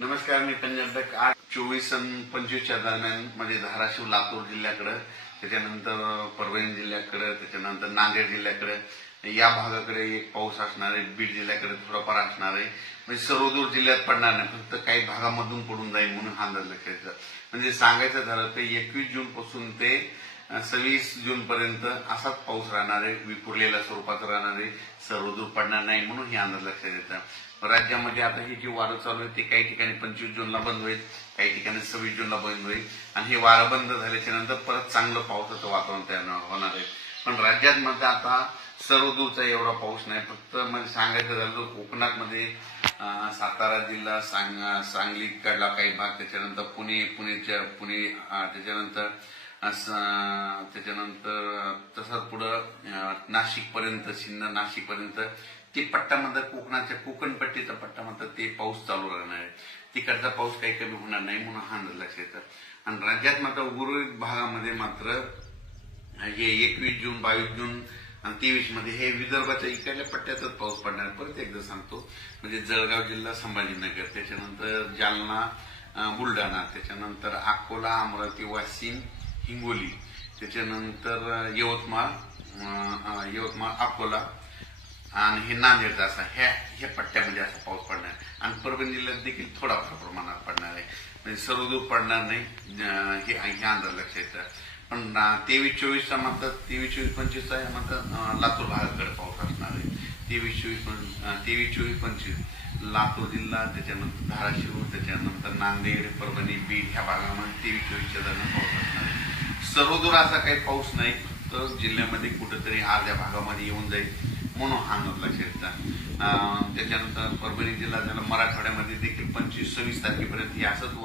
नमस्कार, मी पंजाब आज 24 आणि 25च्या दरम्यान म्हणजे धाराशिव लातूर जिल्ह्याकडे, त्याच्यानंतर परभणी जिल्ह्याकडे, त्याच्यानंतर नांदेड जिल्ह्याकडे या भागाकडे एक पाऊस असणार आहे. बीड जिल्ह्याकडे थोडाफार असणार आहे. म्हणजे सर्वदूर जिल्ह्यात पडणार नाही, फक्त काही भागामधून पडून जाईल म्हणून हा अंदाज लक्षायचा. म्हणजे सांगायचं झालं तर 21 जून पासून ते 26 जून पर्यंत असाच पाऊस राहणार आहे. विखुरलेल्या स्वरूपाचा राहणार आहे, सर्वदूर पडणार नाही म्हणून हे अंदाज लक्षात येतात. राज्यामध्ये आता ही जी वारं चालू आहे ते काही ठिकाणी 25 जूनला बंद होईल, काही ठिकाणी 26 जूनला बंद होईल आणि हे वारं बंद झाल्याच्या नंतर परत चांगलं पावसाचं वातावरण तयार होणार आहे. पण राज्यात मध्ये आता सर्वदूरचा एवढा पाऊस नाही. फक्त म्हणजे सांगायचं झालं तर कोकणात मध्ये सातारा जिल्हा, सांगली कडला काही भाग, त्याच्यानंतर पुणे त्याच्यानंतर तसंच पुढं नाशिक पर्यंत, सिन्नर नाशिक पर्यंत ते पट्ट्यामध्ये कोकणाच्या कोकण पट्टीचा पट्टा म्हणतात ते पाऊस चालू राहणार आहे. तिकडचा पाऊस काही कमी होणार नाही म्हणून हा अंदाज लक्षात येतात. आणि राज्यात मात्र उर्वरित भागामध्ये मात्र हे 21 जून, 22 जून आणि 23 मध्ये हे विदर्भाच्या इकडल्या पट्ट्यातच पाऊस पडणार. परत एकदा सांगतो, म्हणजे जळगाव जिल्हा, संभाजीनगर, त्याच्यानंतर जालना, बुलढाणा, त्याच्यानंतर अकोला, अमरावती, वाशिम, हिंगोली, त्याच्यानंतर यवतमाळ, अकोला आणि हे नांदेडचा असा ह्या पट्ट्यामध्ये असा पाऊस पडणार. आणि परभणी जिल्ह्यात देखील थोडाफार प्रमाणात पडणार आहे. म्हणजे सर्वदूर पडणार नाही हे अंदाज लक्षात येतं. पण 23-24चा म्हणतात, 23-24-25चा म्हणतात लातूर भागाकडे पाऊस असणार आहे. 23-24-25 लातूर जिल्हा, त्याच्यानंतर धाराशिव, त्याच्यानंतर नांदेड, परभणी, बीड ह्या भागामध्ये 23-24च्या दरम्यान पाऊस असणार आहे. सर्वदूर असा काही पाऊस नाही, तर जिल्ह्यामध्ये कुठेतरी अर्ध्या भागामध्ये येऊन जाईल म्हणून हा अंदाज लक्षात येतात. त्याच्यानंतर परभणी जिल्हा झाला, मराठवाड्यामध्ये देखील 25-26 तारखेपर्यंत हे असंच